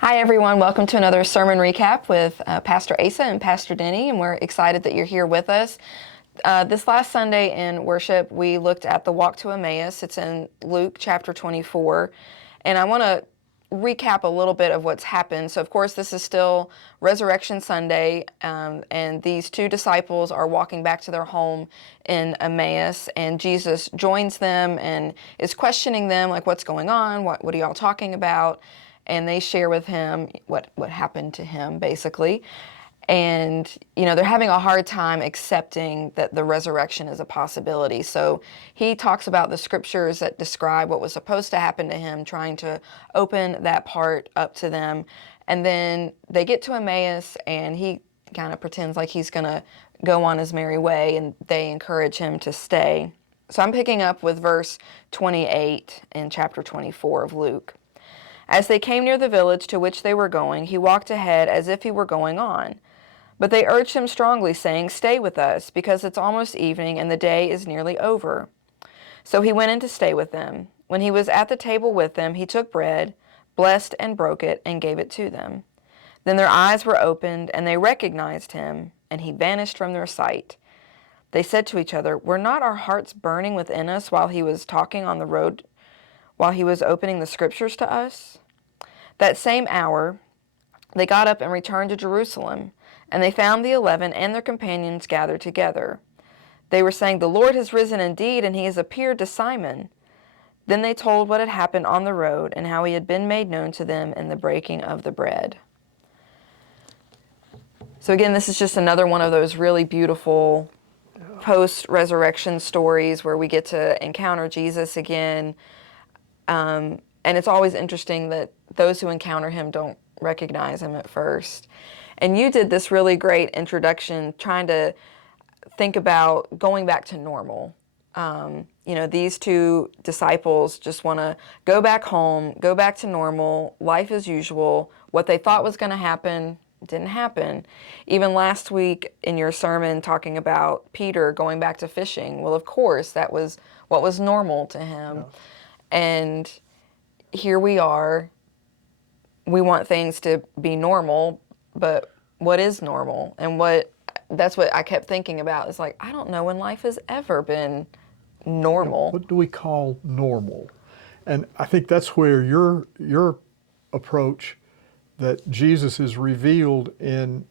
Hi, everyone. Welcome to another sermon recap with Pastor Asa and Pastor Dennie, and we're excited that you're here with us. This last Sunday in worship, we looked at the walk to Emmaus. It's in Luke chapter 24, and I want to recap a little bit of what's happened. So, of course, this is still Resurrection Sunday, and these two disciples are walking back to their home in Emmaus, and Jesus joins them and is questioning them, like, what's going on? What are y'all talking about? And they share with him what happened to him, basically. And, they're having a hard time accepting that the resurrection is a possibility. So he talks about the scriptures that describe what was supposed to happen to him, trying to open that part up to them. And then they get to Emmaus, and he kind of pretends like he's going to go on his merry way, and they encourage him to stay. So I'm picking up with verse 28 in chapter 24 of Luke. As they came near the village to which they were going, he walked ahead as if he were going on. But they urged him strongly, saying, "Stay with us, because it's almost evening and the day is nearly over." So he went in to stay with them. When he was at the table with them, he took bread, blessed and broke it, and gave it to them. Then their eyes were opened, and they recognized him, and he vanished from their sight. They said to each other, "Were not our hearts burning within us while he was talking on the road, while he was opening the scriptures to us?" That same hour, they got up and returned to Jerusalem, and they found the 11 and their companions gathered together. They were saying, "The Lord has risen indeed, and he has appeared to Simon." Then they told what had happened on the road and how he had been made known to them in the breaking of the bread. So again, this is just another one of those really beautiful post-resurrection stories where we get to encounter Jesus again. And it's always interesting that those who encounter him don't recognize him at first. And you did this really great introduction trying to think about going back to normal. These two disciples just want to go back home, go back to normal, life as usual. What they thought was going to happen didn't happen. Even last week in your sermon talking about Peter going back to fishing, well, of course, that was what was normal to him. Yeah. And here we are. We want things to be normal, but what is normal? And that's what I kept thinking about. It's like, I don't know when life has ever been normal. What do we call normal? And I think that's where your approach that Jesus is revealed in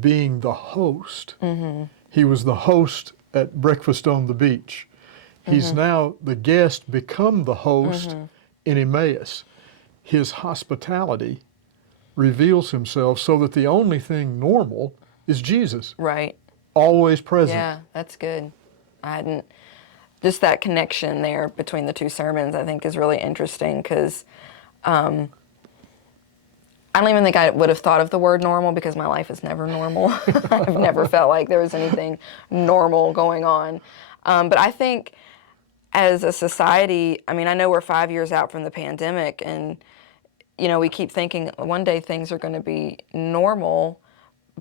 being the host. Mm-hmm. He was the host at breakfast on the beach. He's mm-hmm. now the guest become the host mm-hmm. in Emmaus. His hospitality reveals himself so that the only thing normal is Jesus. Right. Always present. Yeah, that's good. Just that connection there between the two sermons, I think, is really interesting because I don't even think I would have thought of the word normal because my life is never normal. I've never felt like there was anything normal going on. But I think as a society, I know we're 5 years out from the pandemic, and we keep thinking one day things are going to be normal,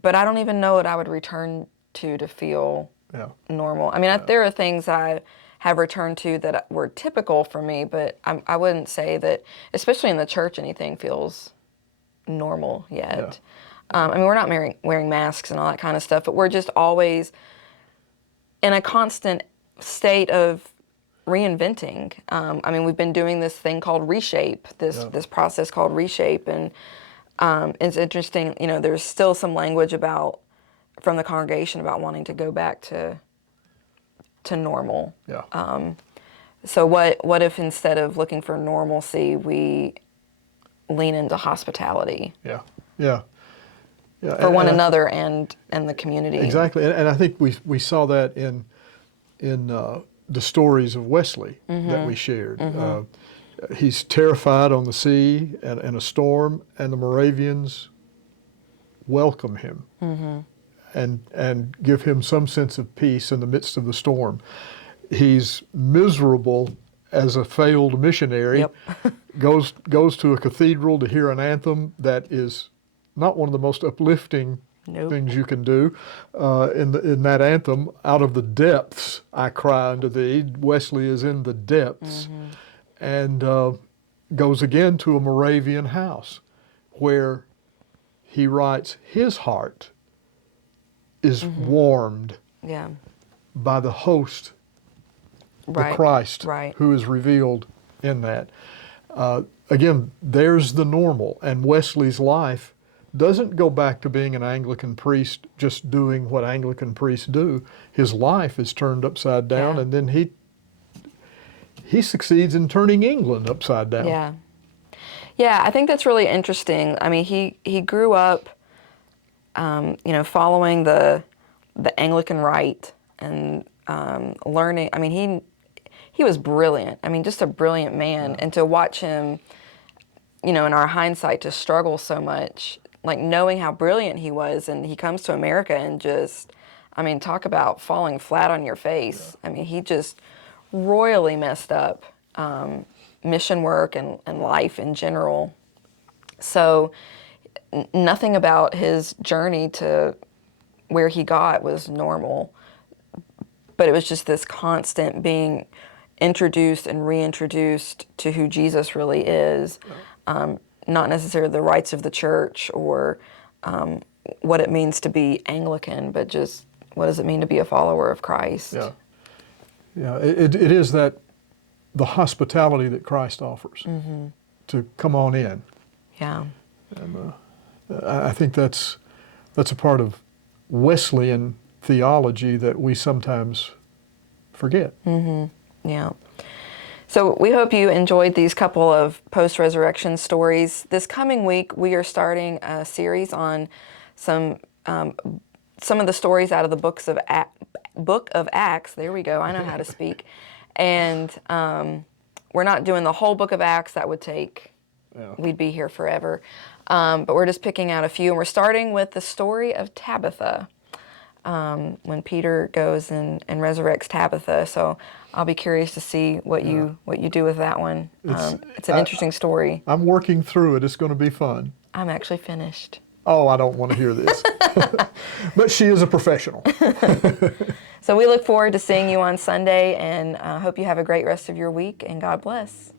but I don't even know what I would return to feel normal. There are things I have returned to that were typical for me, but I wouldn't say that, especially in the church, anything feels normal yet. Yeah. We're not wearing masks and all that kind of stuff, but we're just always in a constant state of reinventing. We've been doing this thing called Reshape, this process called Reshape, and it's interesting, there's still some language from the congregation about wanting to go back to normal. Yeah. So what if instead of looking for normalcy, we lean into hospitality? Yeah. Yeah. Yeah. For one another and the community. Exactly. And I think we saw that in the stories of Wesley mm-hmm. that we shared. Mm-hmm. He's terrified on the sea and in a storm, and the Moravians welcome him mm-hmm. and give him some sense of peace in the midst of the storm. He's miserable as a failed missionary, yep. goes to a cathedral to hear an anthem that is not one of the most uplifting nope. things you can do. In that anthem, "Out of the depths I cry unto thee," Wesley is in the depths, mm-hmm. and goes again to a Moravian house where he writes his heart is warmed Yeah. by the host, the Right. Christ, Right. who is revealed in that. Again, there's the normal, and Wesley's life doesn't go back to being an Anglican priest just doing what Anglican priests do. His life is turned upside down, Yeah. and then he succeeds in turning England upside down. Yeah. Yeah, I think that's really interesting. I mean, he grew up, following the Anglican rite and learning. I mean, he was brilliant. I mean, just a brilliant man. And to watch him, in our hindsight, to struggle so much, like knowing how brilliant he was, and he comes to America and just, I mean, talk about falling flat on your face. I mean, he just royally messed up mission work and life in general. So nothing about his journey to where he got was normal, but it was just this constant being introduced and reintroduced to who Jesus really is, not necessarily the rites of the church or what it means to be Anglican, but just what does it mean to be a follower of Christ. Yeah, yeah. It is that the hospitality that Christ offers to come on in. Yeah. And I think that's a part of Wesleyan theology that we sometimes forget. Yeah. So we hope you enjoyed these couple of post-resurrection stories. This coming week, we are starting a series on some of the stories out of the Book of Acts. There we go. I know how to speak. And we're not doing the whole Book of Acts. That would take, we'd be here forever. But we're just picking out a few. And we're starting with the story of Tabitha, when Peter goes and resurrects Tabitha. So I'll be curious to see what you do with that one. It's an interesting story. I'm working through it. It's going to be fun. I'm actually finished. Oh, I don't want to hear this. But she is a professional. So we look forward to seeing you on Sunday, and hope you have a great rest of your week, and God bless.